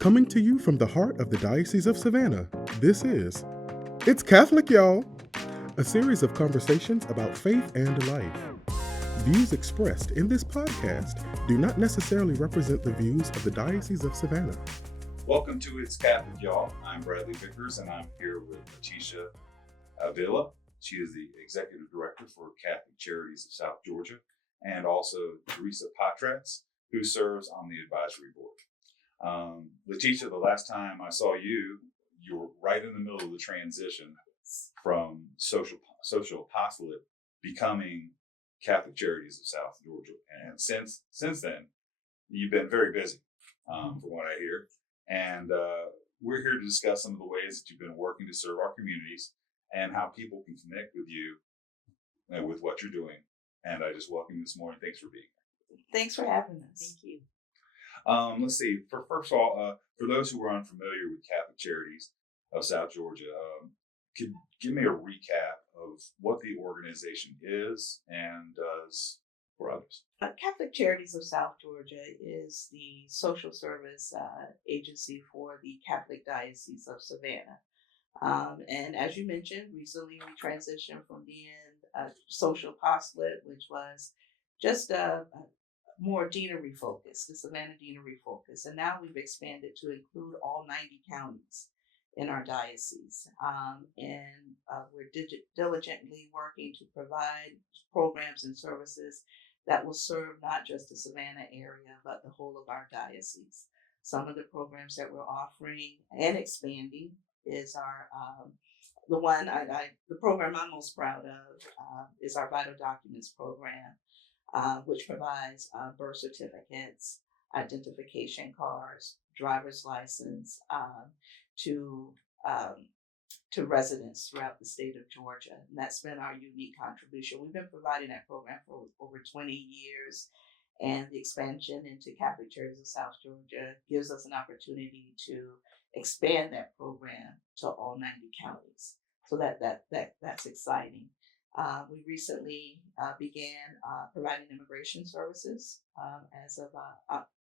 Coming to you from the heart of the Diocese of Savannah, this is It's Catholic, y'all! A series of conversations about faith and life. Views expressed in this podcast do not necessarily represent the views of the Diocese of Savannah. Welcome to It's Catholic, y'all. I'm Bradley Vickers, and I'm here with Letitia Avila. She is the Executive Director for Catholic Charities of South Georgia, and also Teresa Patratz, who serves on the advisory board. Letitia, the last time I saw you, you were right in the middle of the transition from Social Apostolate becoming Catholic Charities of South Georgia. And since then, you've been very busy, from what I hear. And we're here to discuss some of the ways that you've been working to serve our communities and how people can connect with you and with what you're doing. And I just welcome you this morning. Thanks for being here. Thanks for having us. Thank you. Let's see. First of all, for those who are unfamiliar with Catholic Charities of South Georgia, could give me a recap of what the organization is and does for others. Catholic Charities of South Georgia is the social service agency for the Catholic Diocese of Savannah. And as you mentioned, recently we transitioned from being a Social Apostolate, which was just a more deanery focused, the Savannah deanery focus. And now we've expanded to include all 90 counties in our diocese. We're diligently working to provide programs and services that will serve not just the Savannah area, but the whole of our diocese. Some of the programs that we're offering and expanding is our, the program I'm most proud of is our Vital Documents program, which provides birth certificates, identification cards, driver's license to residents throughout the state of Georgia. And that's been our unique contribution. We've been providing that program for over 20 years, and the expansion into Catholic Charities of South Georgia gives us an opportunity to expand that program to all 90 counties. So that's exciting. We recently began providing immigration services as of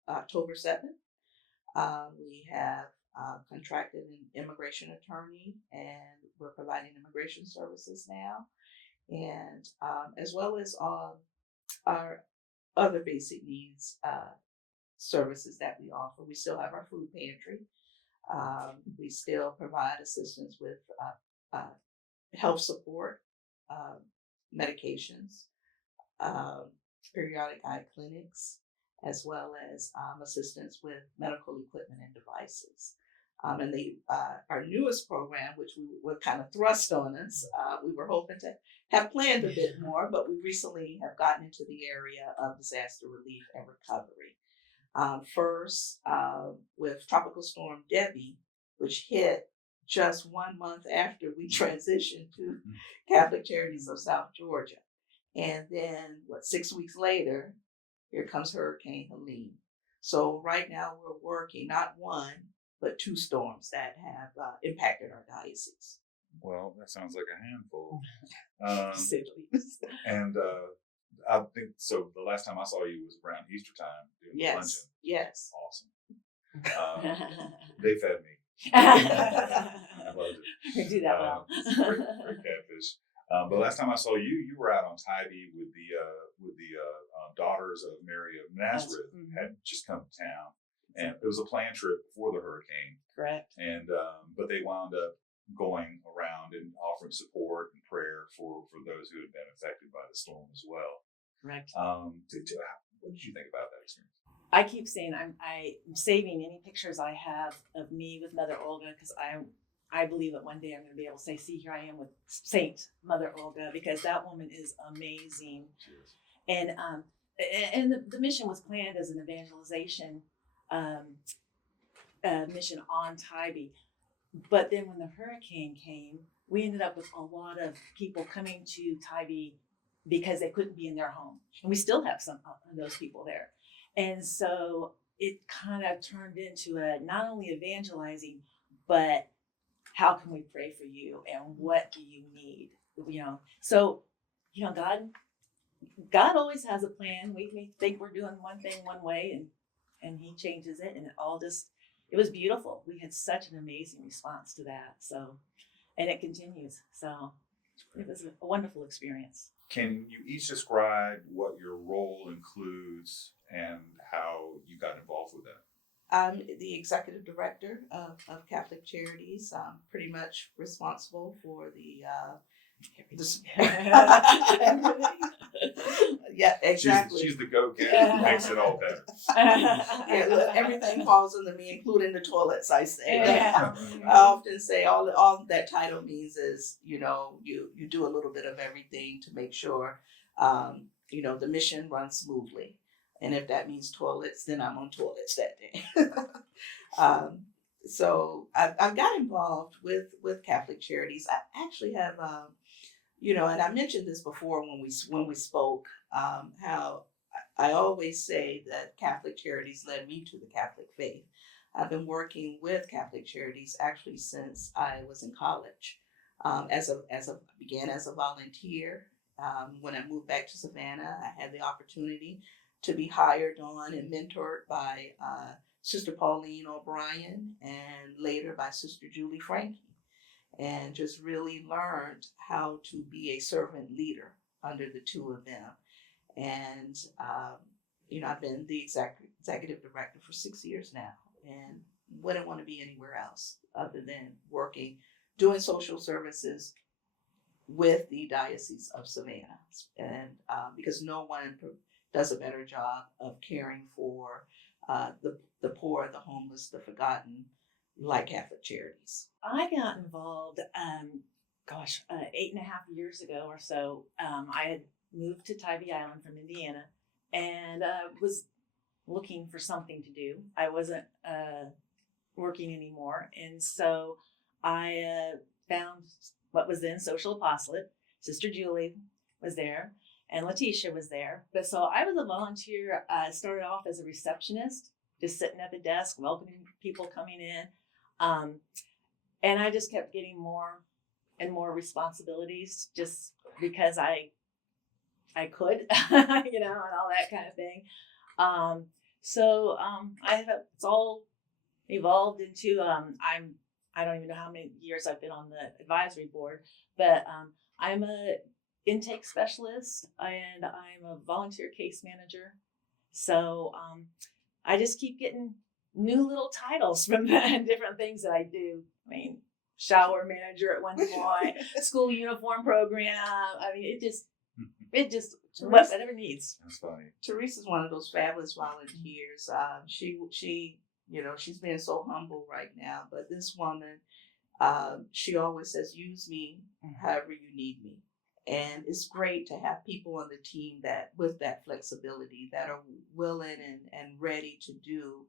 October 7th. We have contracted an immigration attorney, and we're providing immigration services now, and as well as our other basic needs services that we offer. We still have our food pantry. We still provide assistance with health support, medications, periodic eye clinics, as well as assistance with medical equipment and devices. And our newest program, which we were kind of thrust on us, we were hoping to have planned a bit more, but we recently have gotten into the area of disaster relief and recovery. First, with Tropical Storm Debbie, which hit just 1 month after we transitioned to Catholic Charities of South Georgia. And then 6 weeks later, here comes Hurricane Helene. So right now we're working not one, but 2 storms that have impacted our diocese. Well, that sounds like a handful. And I think so. The last time I saw you was around Easter time doing the luncheon. Yes. Awesome. They fed me. I loved it. We do that well. Great catfish. But last time I saw you, you were out on Tybee with the Daughters of Mary of Nazareth. Had just come to town, and it was a planned trip before the hurricane. Correct. And but they wound up going around and offering support and prayer for those who had been affected by the storm as well. Correct. What did you think about that experience? I keep saying I'm saving any pictures I have of me with Mother Olga, because I believe that one day I'm going to be able to say, see, here I am with Saint Mother Olga, because that woman is amazing. Cheers. And the mission was planned as an evangelization mission on Tybee. But then when the hurricane came, we ended up with a lot of people coming to Tybee because they couldn't be in their home. And we still have some of those people there. And so it kind of turned into not only evangelizing, but how can we pray for you and what do you need? So God always has a plan. We may think we're doing one thing one way, and he changes it, and it all just it was beautiful. We had such an amazing response to that. So, and it continues. So it was a wonderful experience. Can you each describe what your role includes and how you got involved with that? I'm the executive director of Catholic Charities. I'm pretty much responsible for the yeah, exactly. She's the go-getter who makes it all better. Yeah, look, everything falls under me, including the toilets. I say. Yeah. I often say all that title means is, you know, you do a little bit of everything to make sure, you know, the mission runs smoothly. And if that means toilets, then I'm on toilets that day. So I've got involved with Catholic Charities. I actually have, you know, and I mentioned this before when we spoke, how I always say that Catholic Charities led me to the Catholic faith. I've been working with Catholic Charities actually since I was in college. Began as a volunteer. When I moved back to Savannah, I had the opportunity to be hired on and mentored by Sister Pauline O'Brien and later by Sister Julie Frankie, and just really learned how to be a servant leader under the two of them. And, you know, I've been the executive director for 6 years now and wouldn't want to be anywhere else other than working, doing social services with the Diocese of Savannah. And because no one does a better job of caring for the poor, the homeless, the forgotten, like Catholic Charities. I got involved, 8.5 years ago or so. I had moved to Tybee Island from Indiana and was looking for something to do. I wasn't working anymore. And so I found what was then Social Apostolate. Sister Julie was there and Letitia was there. But so I was a volunteer. I started off as a receptionist, just sitting at the desk, welcoming people coming in. And I just kept getting more and more responsibilities just because I could, you know, and all that kind of thing. It's all evolved into, I don't even know how many years I've been on the advisory board, but I'm a intake specialist and I'm a volunteer case manager. So I just keep getting new little titles from different things that I do. I mean, shower manager at one point, school uniform program. I mean, it just whatever needs. That's funny. Teresa's one of those fabulous volunteers. She, you know, she's being so humble right now, but this woman, she always says, use me however you need me. And it's great to have people on the team that with that flexibility that are willing and ready to do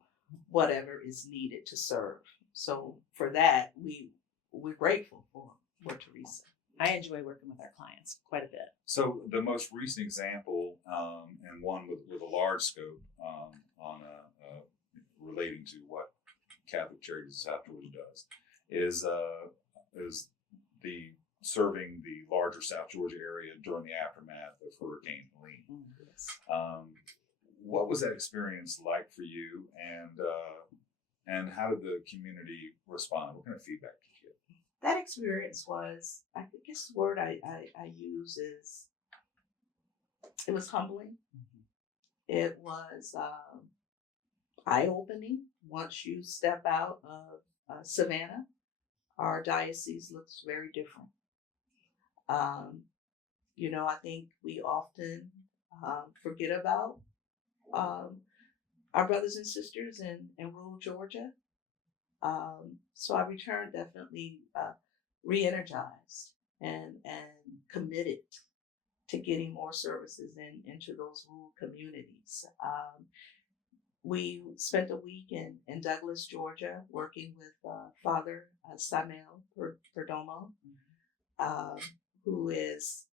whatever is needed to serve. So for that, we're grateful for Teresa. I enjoy working with our clients quite a bit. So the most recent example, and one with a large scope relating to what Catholic Charities of South Georgia does, is the serving the larger South Georgia area during the aftermath of Hurricane Helene. Yes. What was that experience like for you, and how did the community respond? What kind of feedback did you get? That experience was, I guess the word I use is, it was humbling. Mm-hmm. It was eye-opening. Once you step out of Savannah, our diocese looks very different. You know, I think we often forget about our brothers and sisters in rural Georgia. So I returned definitely re-energized and committed to getting more services into those rural communities. We spent a week in Douglas, Georgia, working with Father Samuel Perdomo, who is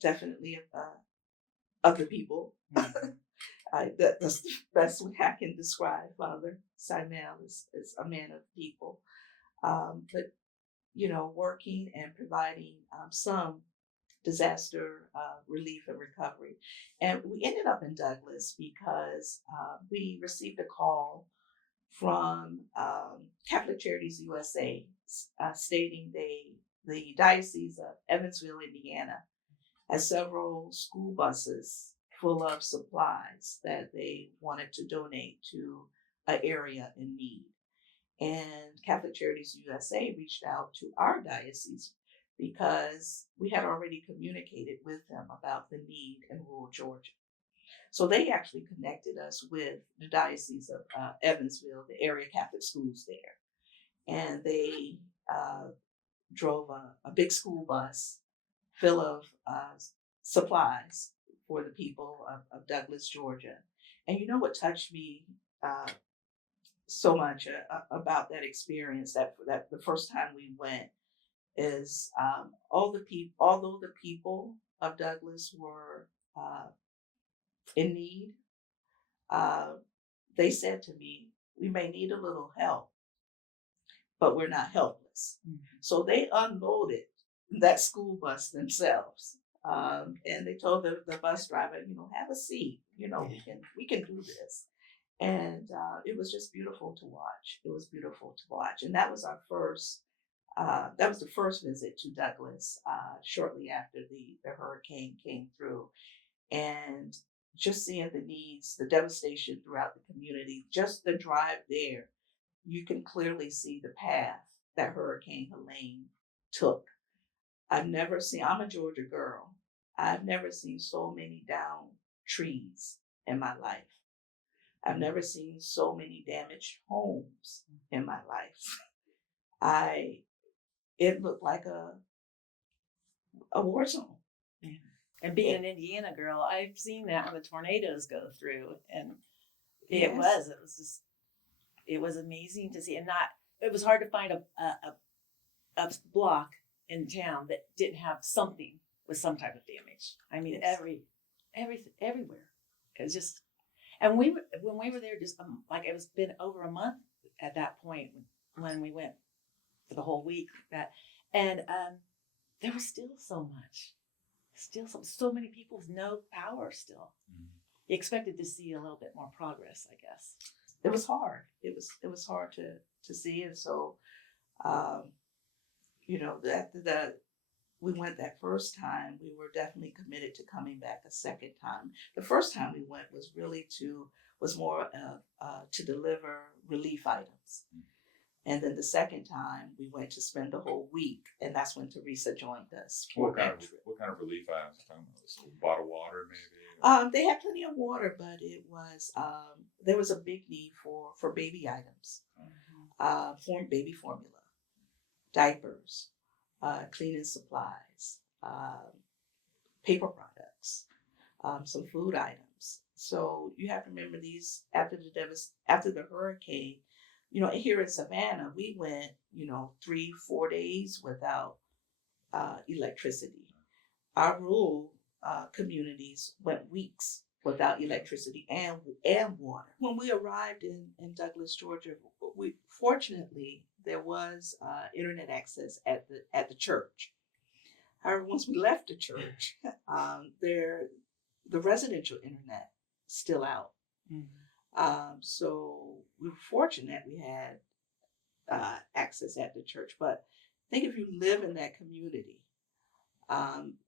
definitely of the people. That's the best way I can describe Father Samuel is a man of the people. But, you know, working and providing some disaster relief and recovery. And we ended up in Douglas because we received a call from Catholic Charities USA, stating the Diocese of Evansville, Indiana, has several school buses full of supplies that they wanted to donate to an area in need. And Catholic Charities USA reached out to our diocese because we had already communicated with them about the need in rural Georgia. So they actually connected us with the Diocese of Evansville, the area Catholic schools there. And they drove a big school bus full of supplies for the people of Douglas, Georgia. And you know what touched me so much about that experience, that the first time we went, is although the people of Douglas were in need, they said to me, "We may need a little help, but we're not helpless." Mm-hmm. So they unloaded that school bus themselves. And they told the bus driver, have a seat, we can do this. And it was just beautiful to watch. It was beautiful to watch. And that was the first visit to Douglas shortly after the hurricane came through. And just seeing the needs, the devastation throughout the community, just the drive there, you can clearly see the path that Hurricane Helene took. I'm a Georgia girl. I've never seen so many downed trees in my life. I've never seen so many damaged homes in my life. It looked like a war zone. Yeah. And being an Indiana girl, I've seen that when the tornadoes go through, and it was amazing to see. And it was hard to find a block in town that didn't have something with some type of damage. I mean, everywhere. It was just, and when we were there, just like it was been over a month at that point when we went for the whole week. And there was still so much. So many people with no power still. Mm-hmm. You expected to see a little bit more progress, I guess. It was hard. It was hard to see. And so, we went that first time, we were definitely committed to coming back a second time. The first time we went was more to deliver relief items. Mm-hmm. And then the second time we went to spend the whole week, and that's when Teresa joined us. What kind of relief items? A bottle of water, maybe? They had plenty of water, but it was there was a big need for baby items, baby formula, diapers, cleaning supplies, paper products, some food items. So you have to remember these after the hurricane. Here in Savannah, we went, 3-4 days without electricity. Our rural communities went weeks without electricity and water. When we arrived in Douglas, Georgia, fortunately there was internet access at the church. However, once we left the church, the residential internet still out. Mm-hmm. So we were fortunate we had access at the church. But I think if you live in that community,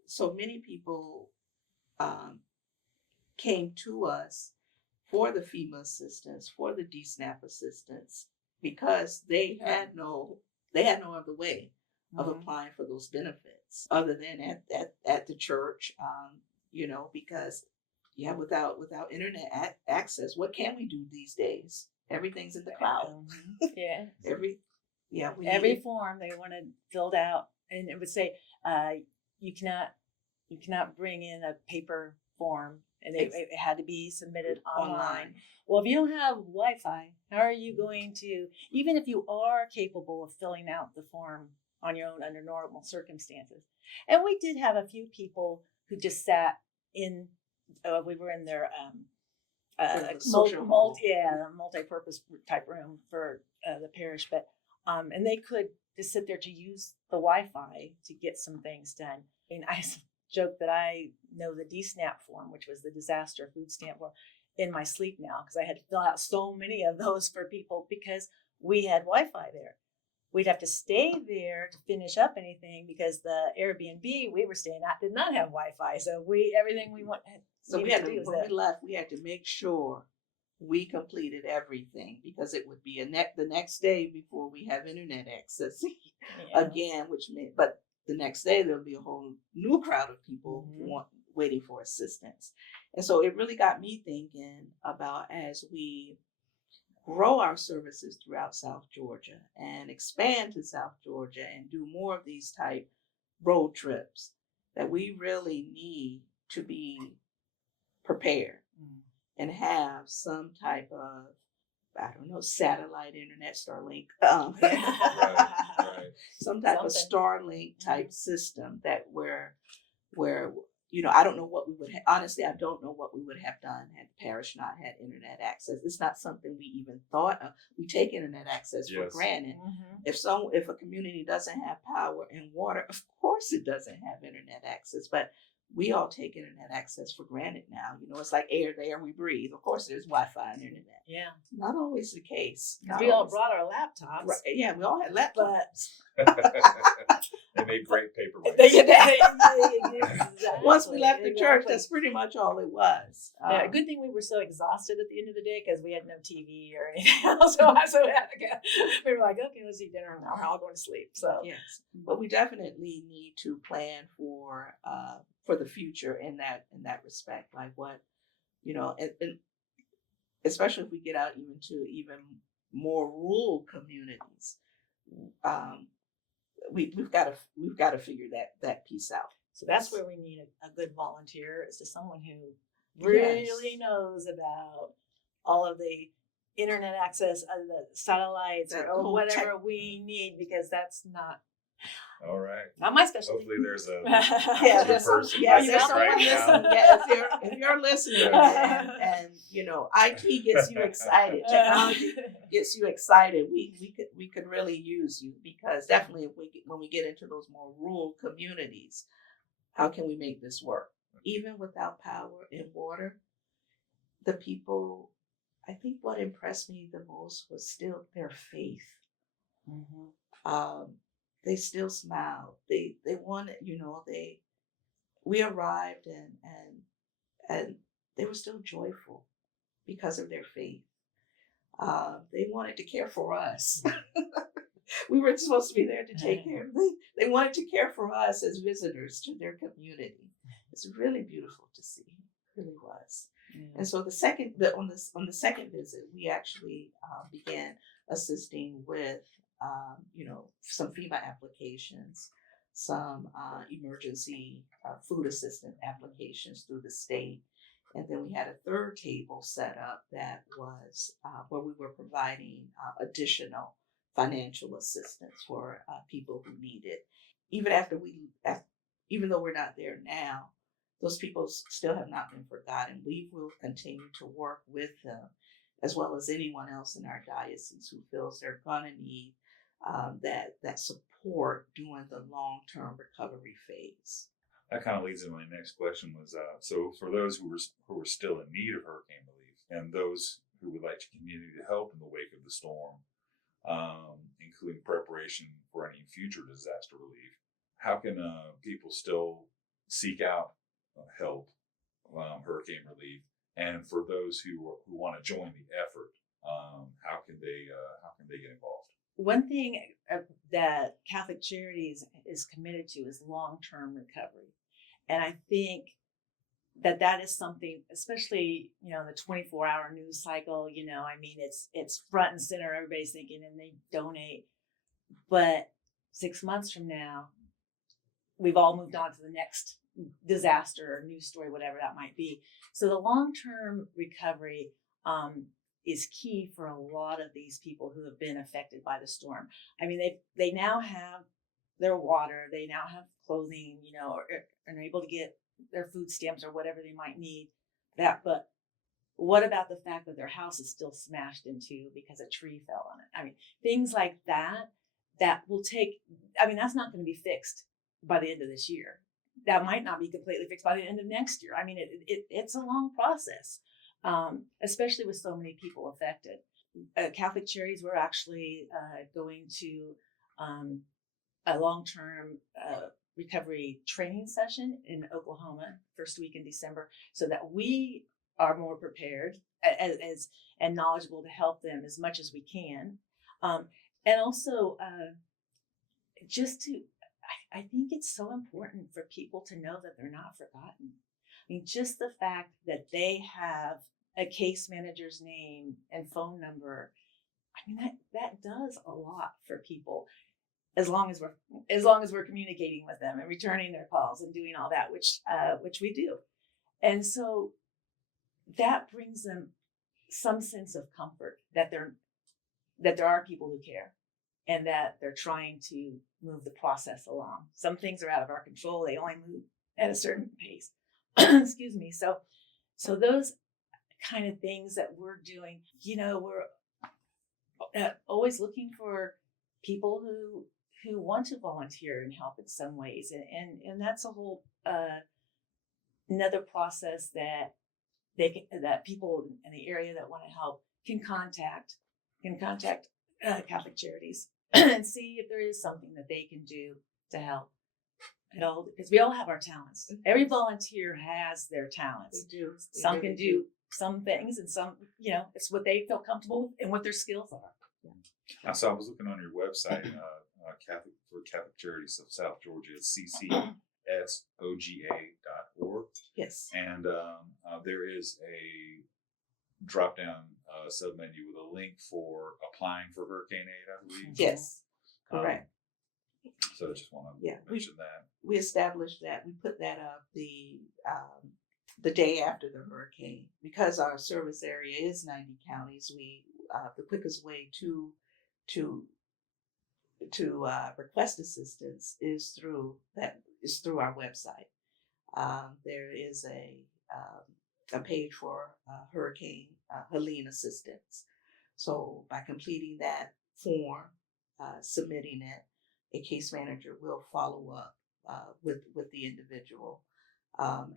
so many people came to us for the FEMA assistance, for the DSNAP assistance, because they had no other way of applying for those benefits other than at the church, because without internet access, what can we do these days? Everything's in the cloud. Yeah. Every form they wanted filled out, and it would say you cannot bring in a paper form, and it had to be submitted online. Well, if you don't have Wi-Fi, how are you going to, even if you are capable of filling out the form on your own under normal circumstances? And we did have a few people who just sat in. We were in their multi-purpose type room for the parish, but and they could just sit there to use the Wi-Fi to get some things done. I mean, I joke that I know the DSNAP form, which was the disaster food stamp form, in my sleep now because I had to fill out so many of those for people because we had Wi-Fi there. We'd have to stay there to finish up anything because the Airbnb we were staying at did not have Wi-Fi. So everything we want. So we had to, when we left, we had to make sure we completed everything because it would be the next day before we have internet access again, which meant, but the next day there'll be a whole new crowd of people waiting for assistance. And so it really got me thinking about as we grow our services throughout South Georgia and expand to South Georgia and do more of these type road trips, that we really need to be prepared and have some type of, I don't know, satellite internet, Starlink, Right. some type of Starlink type system that where I don't know what we would honestly, I don't know what we would have done had the parish not had internet access. It's not something we even thought of. We take internet access for granted. If a community doesn't have power and water, of course it doesn't have internet access, but we all take internet access for granted now. It's like air, the air we breathe. Of course there's Wi-Fi and internet. Yeah. Not always the case. We all brought our laptops. Right. Yeah, we all had laptops. They made great paperweights. Exactly. Once we left the church, that's pretty much all it was. Yeah, good thing we were so exhausted at the end of the day because we had no TV or anything else. So we were like, okay, let's eat dinner and we're all going to sleep. So yes, but we definitely need to plan for the future in that respect. Like what, and especially if we get out even to even more rural communities, we've got to figure that piece out. So that's where we need a good volunteer, is to someone who really knows about all of the internet access, the satellites, or whatever we need, because that's not. All right. Not my specialty. Hopefully there's a there's person someone right now. listening. Yeah, if you're listening and IT gets you excited, technology gets you excited, we could really use you, because definitely when we get into those more rural communities, how can we make this work? Even without power and water, the people, I think what impressed me the most was still their faith. They still smiled. They wanted, we arrived and they were still joyful because of their faith. They wanted to care for us. We were supposed to be there to take care of them. They wanted to care for us as visitors to their community. It's really beautiful to see. It really was. And so on the second visit, we actually began assisting with some FEMA applications, some emergency food assistance applications through the state. And then we had a third table set up that was where we were providing additional financial assistance for people who need it. Even though we're not there now, those people still have not been forgotten. We will continue to work with them, as well as anyone else in our diocese who feels they're going to need that support during the long-term recovery phase. That kind of leads into my next question was, so for those who were still in need of hurricane relief, and those who would like to continue to help in the wake of the storm, including preparation for any future disaster relief, how can people still seek out help, hurricane relief? And for those who want to join the effort, how can they get involved? One thing that Catholic Charities is committed to is long-term recovery. And I think that is something, especially, in the 24-hour news cycle, it's front and center. Everybody's thinking and they donate. But 6 months from now, we've all moved on to the next disaster or news story, whatever that might be. So the long-term recovery is key for a lot of these people who have been affected by the storm. I mean, they now have their water, they now have clothing, and are able to get their food stamps or whatever they might need. But what about the fact that their house is still smashed into because a tree fell on it? I mean, things like that will take. I mean, that's not going to be fixed by the end of this year. That might not be completely fixed by the end of next year. I mean, it's a long process. especially with so many people affected. Catholic Charities, we're actually going to a long-term recovery training session in Oklahoma, first week in December, so that we are more prepared as and knowledgeable to help them as much as we can. And also just to, I think it's so important for people to know that they're not forgotten. I mean, just the fact that they have a case manager's name and phone number, I mean, that does a lot for people, as long as we're communicating with them and returning their calls and doing all that, which we do. And so that brings them some sense of comfort that there are people who care and that they're trying to move the process along. Some things are out of our control. They only move at a certain pace. Excuse me. So those kind of things that we're doing, we're always looking for people who want to volunteer and help in some ways. And that's a whole another process that that people in the area that want to help can contact Catholic Charities and see if there is something that they can do to help. Because we all have our talents. Every volunteer has their talents. They do. Some can do some things, and some, it's what they feel comfortable with and what their skills are. Yeah. So I was looking on your website, Catholic Charities of South Georgia, it's ccsoga.org. Yes. And there is a drop-down submenu with a link for applying for hurricane aid, I believe. Yes, correct. So I just want to mention that. We established that. We put that up the day after the hurricane, because our service area is 90 counties. We the quickest way to request assistance is through our website. There is a page for Hurricane Helene assistance. So by completing that form, submitting it, a case manager will follow up with the individual.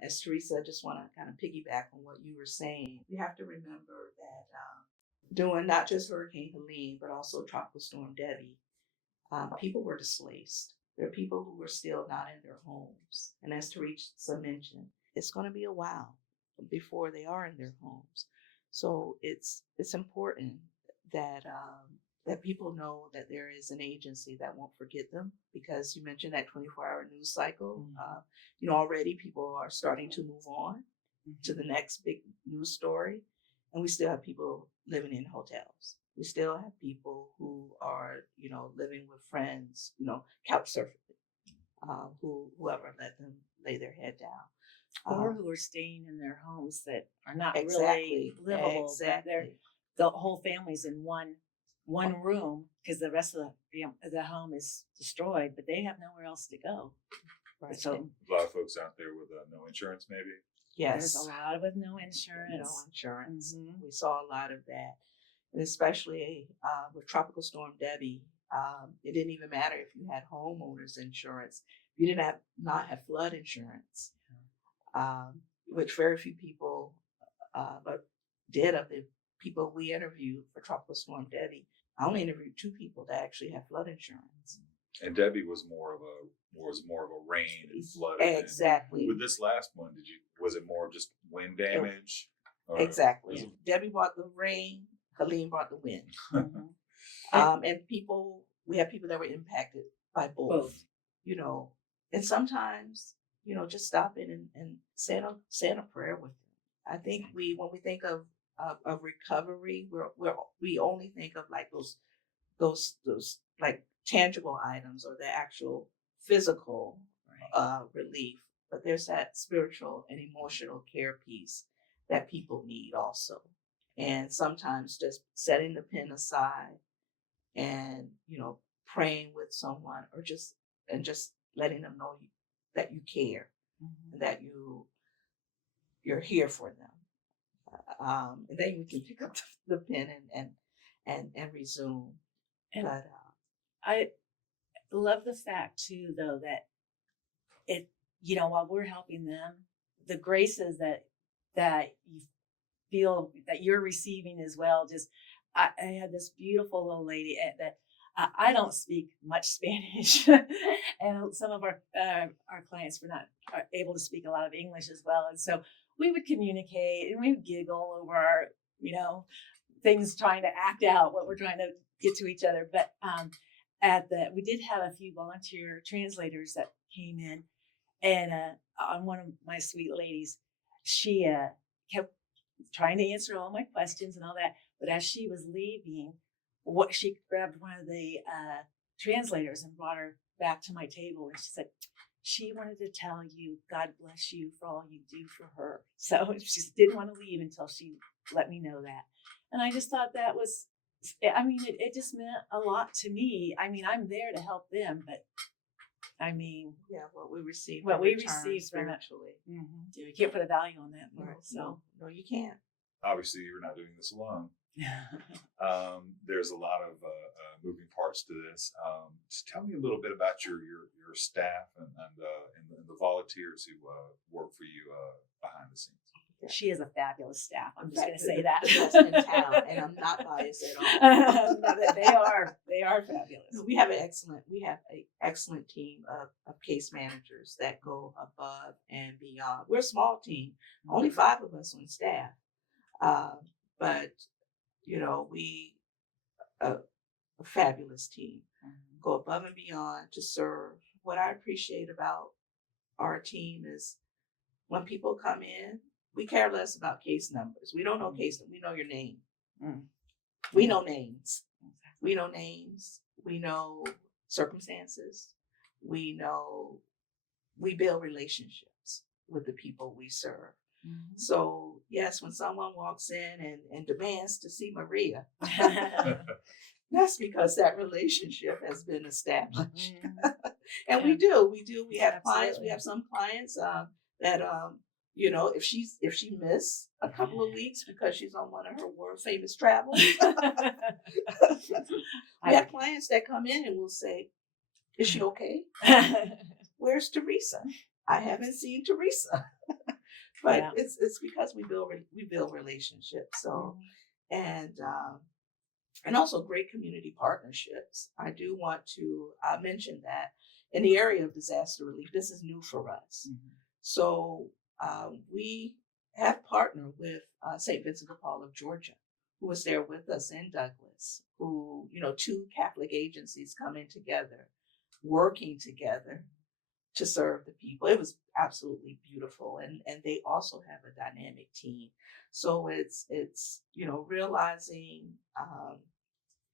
As Teresa, I just want to kind of piggyback on what you were saying. You have to remember that during not just Hurricane Helene, but also Tropical Storm Debbie, people were displaced. There are people who are still not in their homes. And as Teresa mentioned, it's going to be a while before they are in their homes. So it's important that that people know that there is an agency that won't forget them, because you mentioned that 24-hour news cycle. Mm-hmm. Already people are starting to move on to the next big news story, and we still have people living in hotels. We still have people who are, living with friends, couch surfing, whoever let them lay their head down. Or who are staying in their homes that are not exactly, really livable. Exactly. The whole family's in one room because the rest of the home is destroyed, but they have nowhere else to go. Right. A So lot of folks out there with no insurance, maybe. Yes, there's a lot with no insurance. No insurance. Mm-hmm. We saw a lot of that, and especially with Tropical Storm Debbie, it didn't even matter if you had homeowners insurance. You didn't not have flood insurance, which very few people did. Of the people we interviewed for Tropical Storm Debbie, I only interviewed 2 people that actually have flood insurance. And Debbie was more of a rain and flood. Exactly. With this last one, was it more just wind damage? Exactly. Debbie brought the rain. Helene brought the wind. Mm-hmm. And we have people that were impacted by both. And sometimes, just stop in and say a prayer with them. I think when we think of recovery, we only think of like those like tangible items or the actual physical relief, but there's that spiritual and emotional care piece that people need also. And sometimes just setting the pen aside and praying with someone, or just letting them know that you care, mm-hmm. and that you're here for them. And then we can pick up the pen and resume. But I love the fact too, though, that it, while we're helping them, the graces that feel that you're receiving as well. Just I had this beautiful little lady that I don't speak much Spanish, and some of our clients were not able to speak a lot of English as well, and so we would communicate and we would giggle over our things, trying to act out what we're trying to get to each other. But we did have a few volunteer translators that came in, and on one of my sweet ladies, she kept trying to answer all my questions and all that. But as she was leaving, she grabbed one of the translators and brought her back to my table, and she said, she wanted to tell you, God bless you for all you do for her. So she didn't want to leave until she let me know that. And I just thought that was, it just meant a lot to me. I'm there to help them, but what we receive from spiritually. Mm-hmm. You can't put a value on that. Right. So no, you can't. Obviously, you're not doing this alone. There's a lot of moving parts to this. Just tell me a little bit about your staff and the volunteers who work for you behind the scenes. Yeah. She has a fabulous staff. I'm just going to say that. The best in town, and I'm not biased at all. They are fabulous. We have an excellent team of case managers that go above and beyond. We're a small team, only 5 of us on staff, but we a fabulous team, go above and beyond to serve. What I appreciate about our team is when people come in, we care less about case numbers. We don't know case numbers. We know your name. We know names. We know names. We know circumstances. We build relationships with the people we serve. So yes, when someone walks in and demands to see Maria, that's because that relationship has been established. And we do. We have clients. We have some clients that if she missed a couple of weeks because she's on one of her world famous travels. We have clients that come in and will say, "Is she okay? Where's Teresa? I haven't seen Teresa." But it's because we build relationships. So and also great community partnerships. I do want to mention that in the area of disaster relief, this is new for us. So we have partnered with St. Vincent de Paul of Georgia, who was there with us in Douglas, who, 2 Catholic agencies coming together, working together to serve the people. It was absolutely beautiful. And they also have a dynamic team. So it's realizing,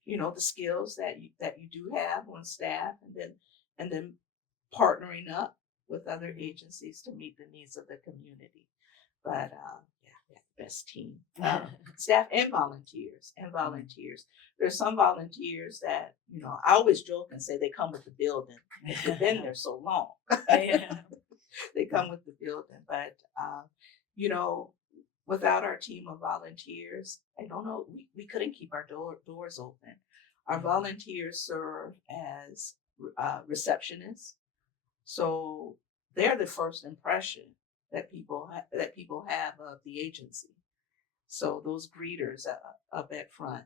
the skills that you do have on staff, and then partnering up with other agencies to meet the needs of the community. But we have the best team, staff and volunteers. There's some volunteers that, I always joke and say they come with the building. They've been there so long. They come with the building. But, without our team of volunteers, I don't know, we couldn't keep our doors open. Our volunteers serve as receptionists. So they're the first impression that people have of the agency. So those greeters up at front,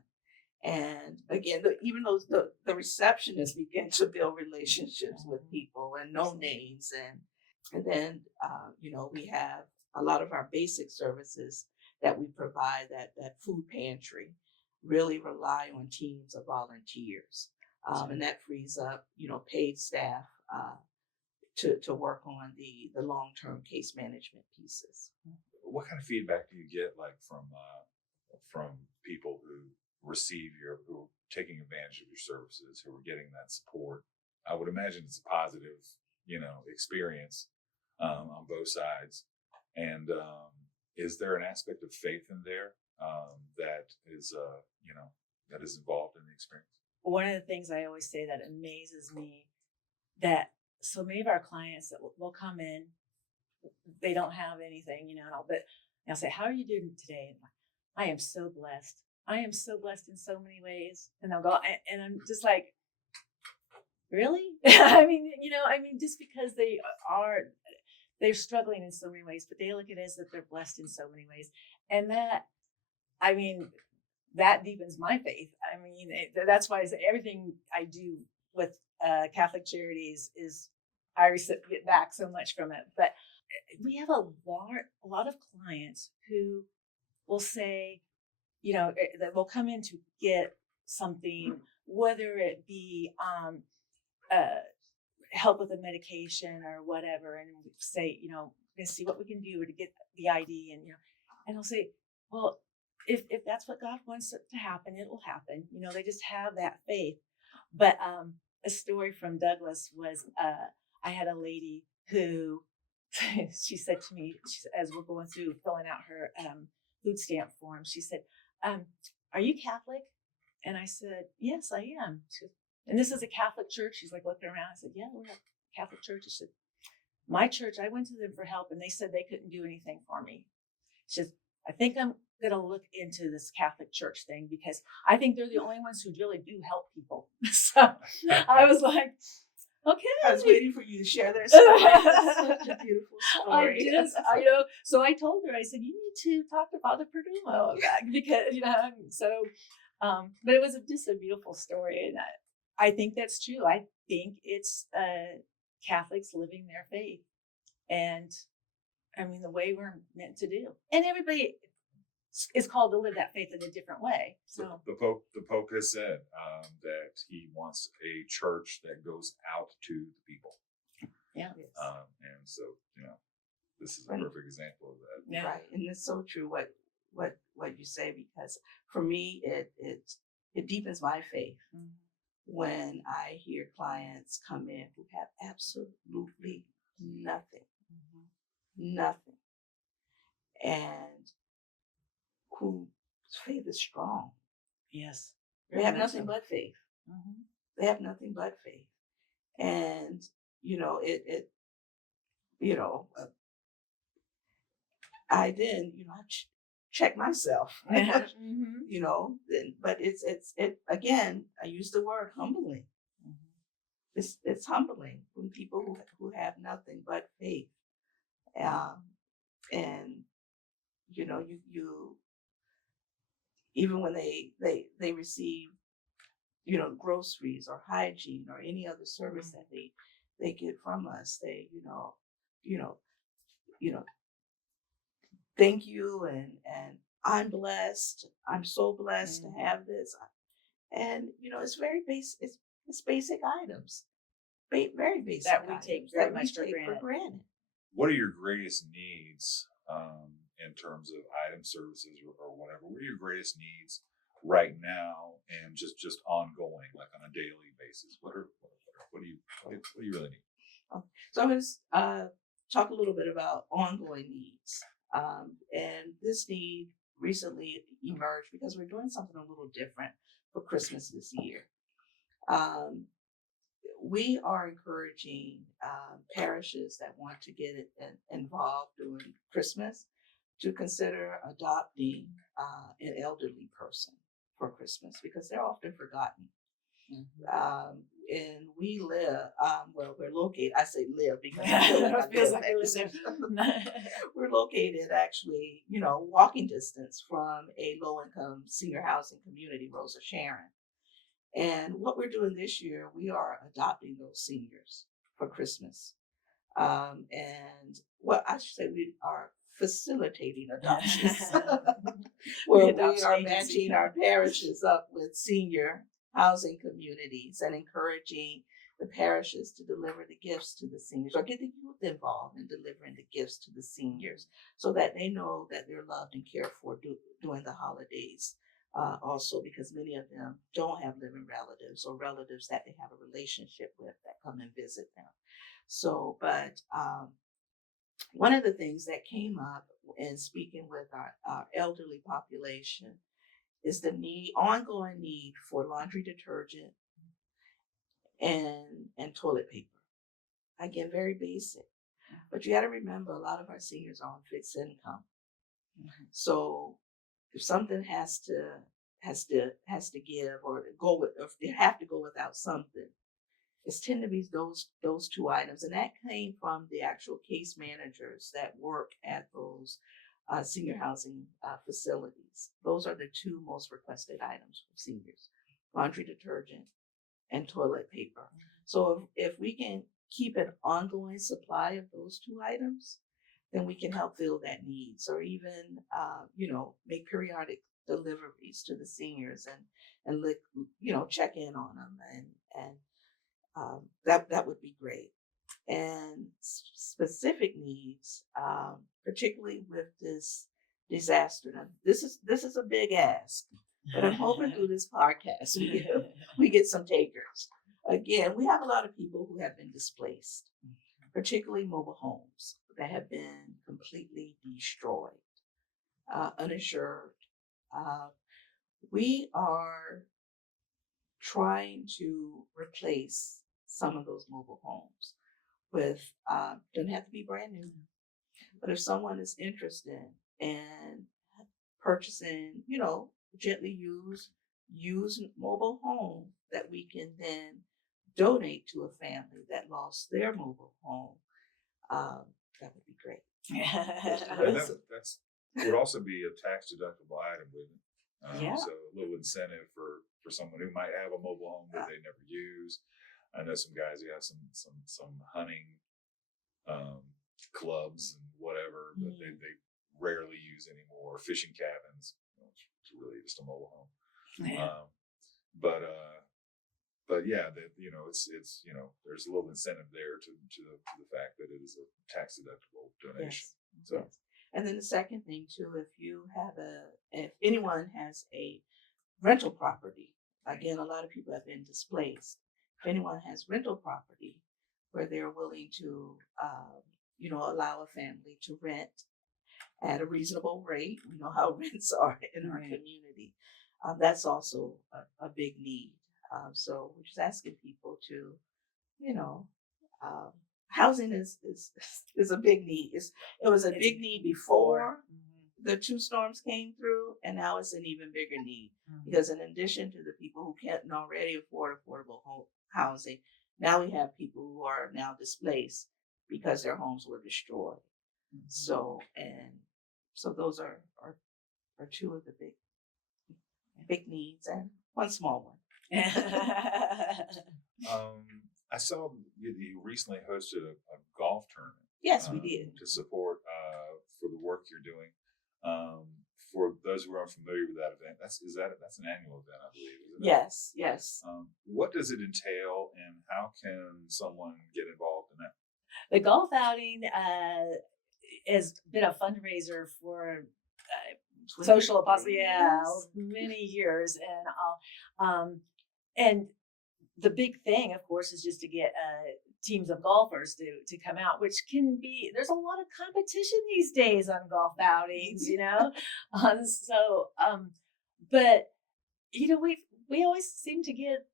and again, even those the receptionists begin to build relationships with people and know names, and then we have a lot of our basic services that we provide. That food pantry really rely on teams of volunteers, and that frees up paid staff to work on the long-term case management pieces. What kind of feedback do you get from people who who are taking advantage of your services, who are getting that support? I would imagine it's a positive, experience on both sides. And is there an aspect of faith in there that is involved in the experience? One of the things I always say that amazes me, that so many of our clients that will come in, they don't have anything, but I'll say, "How are you doing today?" And I am so blessed. I am so blessed in so many ways. And they'll go, and I'm just like, really? Just because they're struggling in so many ways, but they look at it as that they're blessed in so many ways. And that I mean, that deepens my faith. I mean, that's why everything I do with Catholic Charities is I get back so much from it. But we have a lot of clients who will say, that will come in to get something, whether it be uh, help with a medication or whatever, and we say, we're gonna see what we can do to get the ID, and I'll say, well, if that's what God wants it to happen, it will happen. They just have that faith. But a story from Douglas was I had a lady who she said to me, as we're going through filling out her food stamp form, she said, "Are you Catholic?" And I said, "Yes, I am." She goes, "And this is a Catholic church?" She's like looking around. I said, "Yeah, we're a Catholic church." She said, "My church, I went to them for help and they said they couldn't do anything for me." She says, "I think I'm going to look into this Catholic church thing because I think they're the only ones who really do help people." So I was like, okay. I was waiting for you to share that story. That's such a beautiful story. So I told her, I said, "You need to talk to Father Perdomo because, so, but it was just a beautiful story. And I think that's true. I think it's Catholics living their faith. And I mean, the way we're meant to do. And everybody is called to live that faith in a different way. So the Pope has said that he wants a church that goes out to the people. Yeah. And so, this is a perfect example of that. Yeah. Right. And it's so true what you say, because for me it deepens my faith when I hear clients come in who have absolutely nothing. Nothing. And whose faith is strong. Yes. They have nothing but faith. They have nothing but faith. And, I then, I check myself, but it's again, I use the word humbling. It's humbling when people who have nothing but faith. And, you even when they receive, groceries or hygiene or any other service that they get from us, they, you know, thank you, and I'm blessed. I'm so blessed to have this. And it's very basic. It's basic items, very basic that we items take very that we much take for granted. What are your greatest needs in terms of item services or whatever? What are your greatest needs right now and just ongoing, like on a daily basis? What do you really need? So I'm going to talk a little bit about ongoing needs. And this need recently emerged because we're doing something a little different for Christmas this year. We are encouraging parishes that want to get involved during Christmas to consider adopting an elderly person for Christmas, because they're often forgotten. And we live, we're located, I say live because I feel like I live. We're located actually, walking distance from a low-income senior housing community, Rosa Sharon. And what we're doing this year, we are adopting those seniors for Christmas. And I should say we are facilitating adoptions. Where we are matching our parishes up with senior housing communities and encouraging the parishes to deliver the gifts to the seniors, or get the youth involved in delivering the gifts to the seniors, so that they know that they're loved and cared for during the holidays. Also, because many of them don't have living relatives or relatives that they have a relationship with that come and visit them. So, but one of the things that came up in speaking with our elderly population is the ongoing need for laundry detergent and toilet paper. Again, very basic. But you got to remember, a lot of our seniors are on fixed income. So if something has to give or go with, or if they have to go without something, it's tend to be those two items. And that came from the actual case managers that work at those senior housing facilities. Those are the two most requested items from seniors: laundry detergent and toilet paper. So if we can keep an ongoing supply of those two items, then we can help fill that needs, or even make periodic deliveries to the seniors and check in on them, and that would be great. And specific needs, particularly with this disaster. Now, this is a big ask, but I'm hoping through this podcast we get some takers. Again, we have a lot of people who have been displaced, particularly mobile homes that have been completely destroyed, uninsured. We are trying to replace some of those mobile homes with, doesn't have to be brand new, but if someone is interested in purchasing, gently used mobile home that we can then donate to a family that lost their mobile home, that would be great. And that's would also be a tax deductible item, wouldn't it? Yeah. So a little incentive for someone who might have a mobile home that they never use. I know some guys who have some hunting clubs and whatever that they rarely use anymore. Fishing cabins, which is really just a mobile home. Yeah. But yeah, that it's there's a little incentive there to the fact that it is a tax deductible donation. Yes. So. Yes. And then the second thing too, if anyone has a rental property, again, a lot of people have been displaced. If anyone has rental property where they're willing to, allow a family to rent at a reasonable rate, we know how rents are in our community. That's also a big need. So we're just asking people to, housing is a big need. It was a big need before the two storms came through, and now it's an even bigger need because in addition to the people who can't already afford affordable housing, now we have people who are now displaced because their homes were destroyed. So those are two of the big needs and one small one. I saw you recently hosted a golf tournament. Yes, we did. To support for the work you're doing. For those who are unfamiliar with that event, that's an annual event, I believe, isn't it? Yes. What does it entail, and how can someone get involved in that? The golf outing has been a fundraiser for Social Apostolate, many years, and the big thing, of course, is just to get teams of golfers to come out, which can be, there's a lot of competition these days on golf outings, but we always seem to get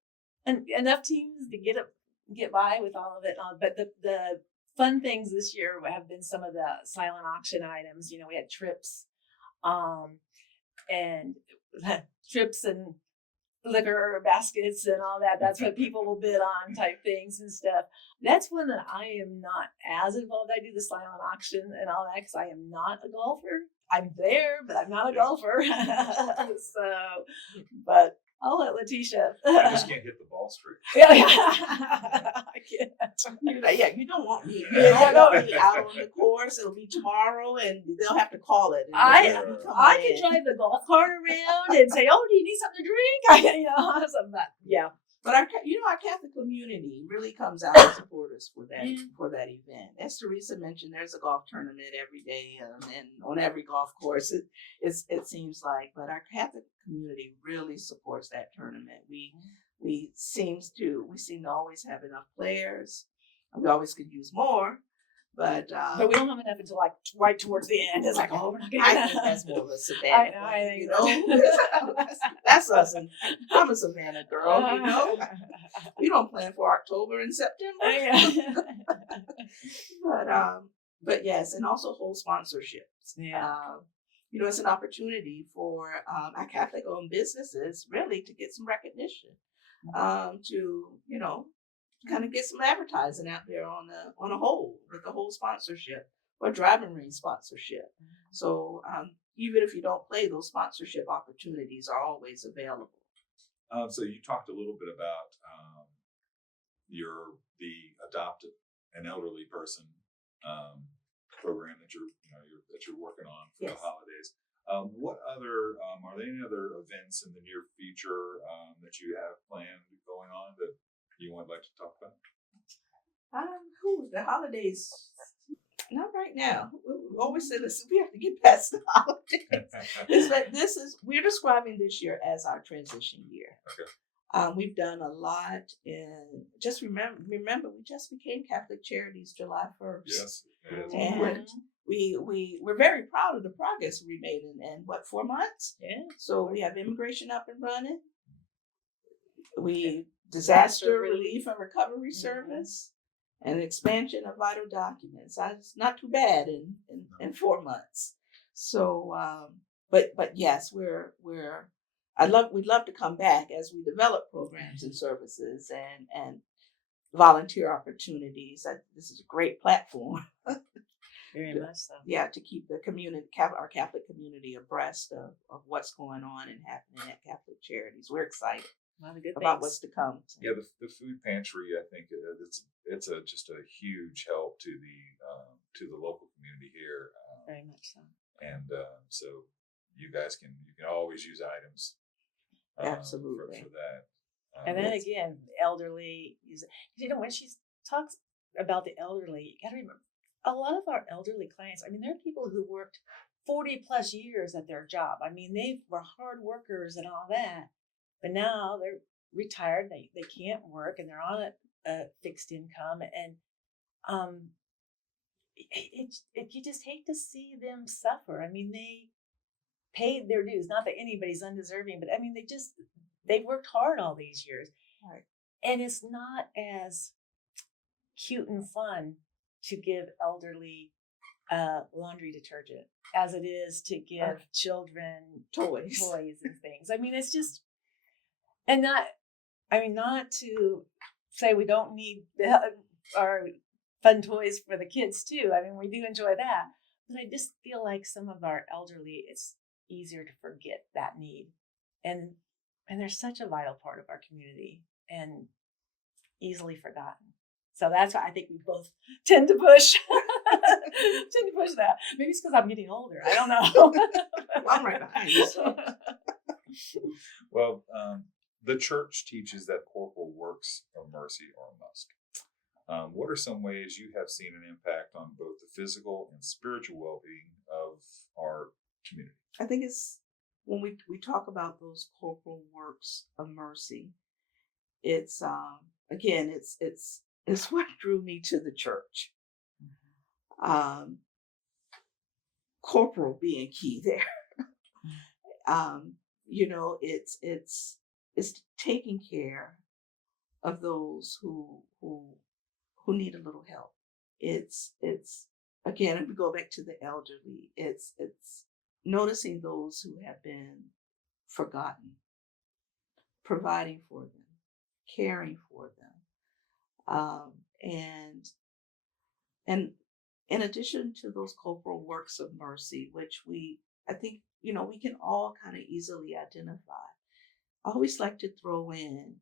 enough teams to get by with all of it. But the fun things this year have been some of the silent auction items. We had trips, and trips and liquor baskets and all that. That's what people will bid on, type things and stuff. That's one that I am not as involved. I do the silent auction and all that because I am not a golfer. I'm there, but I'm not a golfer. But I'll let Letitia. I just can't hit the ball straight. I can't. You don't want me. You don't want me out on the course. It'll be tomorrow, and they'll have to call it. I can drive the golf cart around and say, "Oh, do you need something to drink?" Yeah. But our Catholic community really comes out and support us for that event. As Teresa mentioned, there's a golf tournament every day, and on every golf course, it seems like. But our Catholic community really supports that tournament. We seem to always have enough players. We always could use more, but we don't have enough until right towards the end. It's like, oh, we're not getting I think that's more of a Savannah. I think that's us. And I'm a Savannah girl, We don't plan for October and September. But yes, and also hold sponsorships. Yeah. It's an opportunity for our Catholic-owned businesses really to get some recognition, to kind of get some advertising out there on a whole with the whole sponsorship for driving range sponsorship. So even if you don't play, those sponsorship opportunities are always available. So you talked a little bit about the adopt an elderly person program that you're working on for the Yes. holidays. What other are there any other events in the near future that you have planned going on that you would like to talk about? The holidays? Not right now. We always say, listen, we have to get past the holidays. We're describing this year as our transition year. Okay. We've done a lot, and just remember, we just became Catholic Charities July 1st. Yes. And we're very proud of the progress we made in what, 4 months? Yeah. So we have immigration up and running. We disaster relief and recovery service, and expansion of vital documents. It's not too bad in 4 months. So, but yes, we'd love to come back as we develop programs and services and volunteer opportunities. This is a great platform. Very much so. Yeah, to keep the community, our Catholic community, abreast of what's going on and happening at Catholic Charities. We're excited about what's to come. Yeah, the food pantry, I think it's just a huge help to the local community here. Very much so. And so you guys can always use items. Absolutely. For that. And then again, elderly. When she talks about the elderly, you got to remember a lot of our elderly clients. I mean, there are people who worked 40 plus years at their job. I mean, they were hard workers and all that, but now they're retired. They can't work, and they're on a fixed income, and you just hate to see them suffer. I mean, they paid their dues. Not that anybody's undeserving, but I mean, they've worked hard all these years, right. And it's not as cute and fun to give elderly laundry detergent as it is to give children toys and things. I mean, it's just, and not to say we don't need our fun toys for the kids too. I mean, we do enjoy that, but I just feel like some of our elderly, it's easier to forget that need, and they're such a vital part of our community and easily forgotten. So that's why I think we both tend to push that. Maybe it's because I'm getting older. I don't know. I'm right behind you. So. Well, the church teaches that corporal works of mercy are a must. What are some ways you have seen an impact on both the physical and spiritual well-being of our community? I think it's when we talk about those corporal works of mercy, it's again, it's what drew me to the church. Corporal being key there. It's taking care of those who need a little help. It's again, if we go back to the elderly, it's noticing those who have been forgotten, providing for them, caring for them, and in addition to those corporal works of mercy, which I think we can all kind of easily identify. I always like to throw in,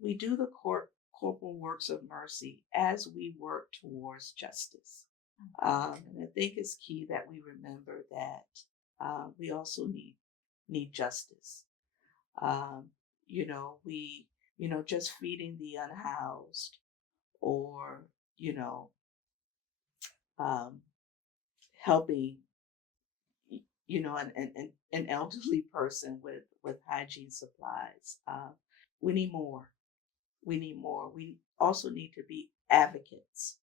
we do the corporal works of mercy as we work towards justice. And I think it's key that we remember that we also need justice. Just feeding the unhoused, or helping an elderly person with hygiene supplies. We need more. We also need to be advocates.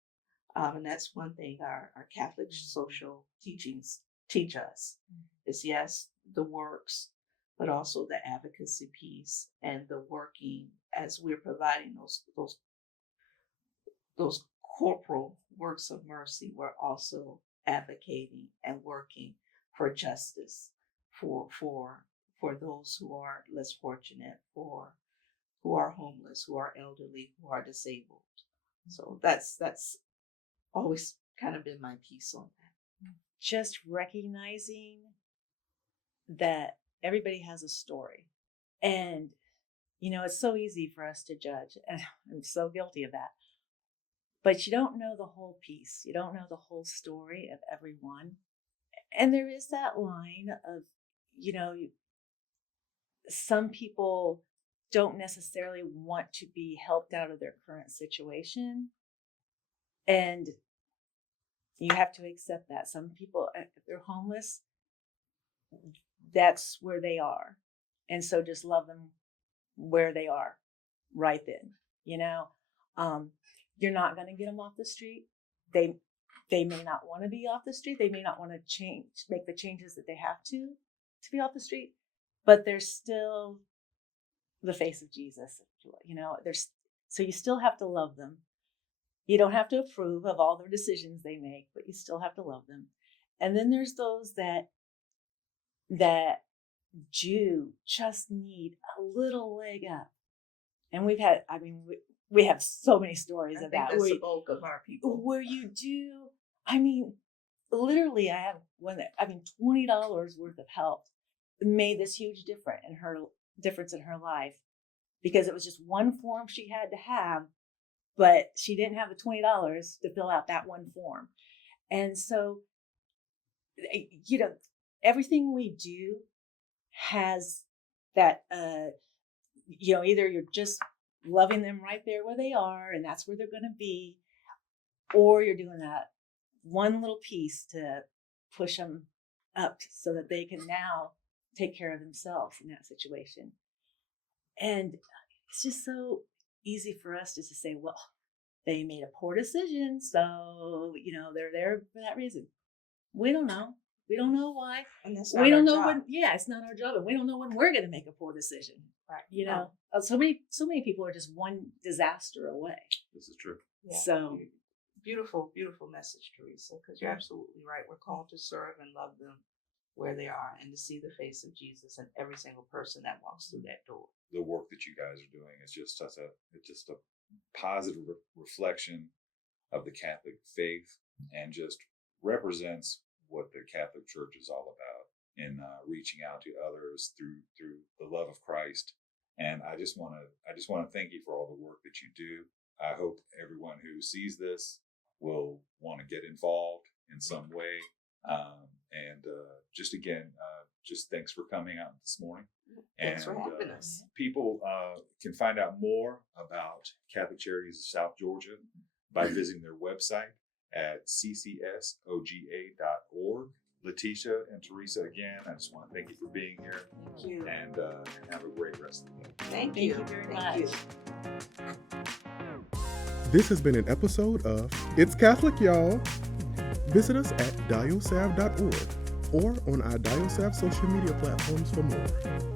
And that's one thing our Catholic social teachings teach us is, yes, the works, but also the advocacy piece and the working as we're providing those corporal works of mercy. We're also advocating and working for justice for those who are less fortunate, or who are homeless, who are elderly, who are disabled. So that's always kind of been my piece on that. just recognizing that everybody has a story. And, it's so easy for us to judge. And I'm so guilty of that. But you don't know the whole piece. You don't know the whole story of everyone. And there is that line of, some people don't necessarily want to be helped out of their current situation. And you have to accept that. Some people, if they're homeless, that's where they are. And so just love them where they are right then. You're not going to get them off the street. They may not want to be off the street. They may not want to make the changes that they have to be off the street, but there's still the face of Jesus. So you still have to love them. You don't have to approve of all their decisions they make, but you still have to love them. And then there's those that just need a little leg up. And we have so many stories of that. That's the bulk of our people. Where you do, literally I have one that, $20 worth of help made this huge difference in her life, because it was just one form she had to have, but she didn't have the $20 to fill out that one form. And so, everything we do has that, either you're just loving them right there where they are, and that's where they're going to be, or you're doing that one little piece to push them up so that they can now take care of themselves in that situation. And it's just so easy for us just to say, well, they made a poor decision, so, they're there for that reason. We don't know. We don't know why. And that's not we don't our know job. when. Yeah, it's not our job, and we don't know when we're going to make a poor decision. Right. So many people are just one disaster away. This is true. Yeah. So beautiful, beautiful message, Teresa, because you're absolutely right. We're called to serve and love them where they are, and to see the face of Jesus in every single person that walks through that door. The work that you guys are doing is just a positive reflection of the Catholic faith, and just represents what the Catholic Church is all about in reaching out to others through the love of Christ. And I just want to thank you for all the work that you do. I hope everyone who sees this will want to get involved in some way. Just thanks for coming out this morning. Thanks for having us. People can find out more about Catholic Charities of South Georgia by visiting their website at ccsoga.org. Letitia and Teresa, again, I just want to thank you for being here. Thank you. And have a great rest of the day. Thank you you very Thank much. This has been an episode of It's Catholic, y'all. Visit us at diosav.org or on our Diosav social media platforms for more.